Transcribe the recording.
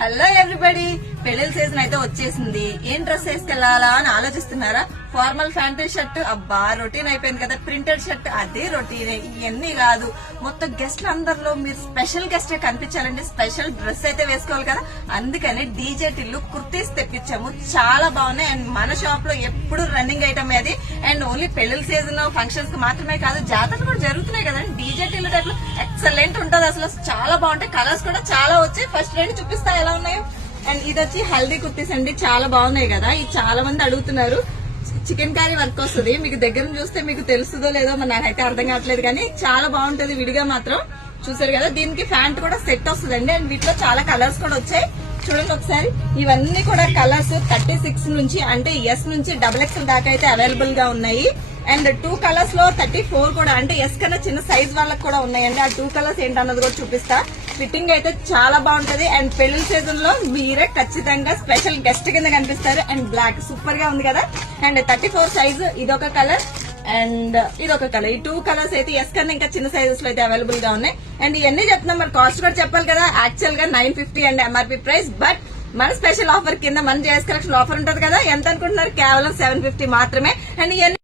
Hello everybody, పెళ్లి season అయితే వచ్చేసింది. ఏం డ్రెస్ వేసుకెళ్లాలా అని ఆలోచిస్తున్నారా? ఫార్మల్ ఫ్యాంటరీ షర్ట్ అబ్బా రొటీన్ అయిపోయింది కదా. ప్రింటెడ్ షర్ట్ అదే రొటీన్. ఇవన్నీ కాదు, మొత్తం గెస్ట్లు అందరిలో మీరు స్పెషల్ గెస్ట్ కనిపించాలంటే స్పెషల్ డ్రెస్ అయితే వేసుకోవాలి కదా. అందుకని డీజే టిల్లు కుర్తీస్ తెప్పించాము, చాలా బాగున్నాయి. అండ్ మన షాప్ లో ఎప్పుడు రన్నింగ్ ఐటమ్ అది. అండ్ ఓన్లీ పెళ్లి సీజన్ ఫంక్షన్స్ కి మాత్రమే కాదు, జాతరలు కూడా జరుగుతున్నాయి కదండి. డీజే టిల్లు టైప్ ఎక్సలెంట్ ఉంటది, అసలు చాలా బాగుంటాయి. కలర్స్ కూడా చాలా వచ్చాయి. ఫస్ట్ రెండు చూపిస్తా ఎలా ఉన్నాయో. అండ్ ఇది వచ్చి హల్దీ కుర్తీస్ అండి, చాలా బాగున్నాయి కదా. ఇది చాలా మంది అడుగుతున్నారు. చికెన్ కర్రీ వర్క్ వస్తుంది, మీకు దగ్గర చూస్తే మీకు తెలుస్తుందో లేదో మరి నాకైతే అర్థం కావట్లేదు, కానీ చాలా బాగుంటది. విడిగా మాత్రం చూసారు కదా. దీనికి ప్యాంట్ కూడా సెట్ వస్తుందండి. అండ్ వీటిలో చాలా కలర్స్ కూడా వచ్చాయి, చూడండి ఒకసారి. ఇవన్నీ కూడా కలర్స్ 36 నుంచి అంటే ఎస్ నుంచి XXL దాకా అయితే అవైలబుల్ గా ఉన్నాయి. అండ్ 2 కలర్స్ లో 34 కూడా అంటే ఎస్ కన్నా చిన్న సైజ్ వాళ్ళకి కూడా ఉన్నాయండి. ఆ 2 కలర్స్ ఏంటన్నది కూడా చూపిస్తా. ఫిట్టింగ్ అయితే చాలా బాగుంటది. అండ్ పెళ్లి సీజన్ లో మీరే ఖచ్చితంగా స్పెషల్ గెస్ట్ కింద కనిపిస్తారు. అండ్ బ్లాక్ సూపర్ గా ఉంది కదా. అండ్ 34 సైజ్ ఇదొక కలర్ అండ్ ఇదొక కలర్. ఈ 2 కలర్స్ అయితే ఎస్ కన్నా ఇంకా చిన్న సైజెస్ లో అయితే అవైలబుల్ గా ఉన్నాయి. అండ్ ఇవన్నీ చెప్తున్నాం, మరి కాస్ట్ కూడా చెప్పాలి కదా. యాక్చువల్ గా 950 అండ్ ఎంఆర్పీ ప్రైస్, బట్ మన స్పెషల్ ఆఫర్ కింద మన జేఎస్ కలెక్షన్ ఆఫర్ ఉంటది కదా. ఎంత అనుకుంటున్నారు? కేవలం 750 మాత్రమే. అండ్ ఇవన్నీ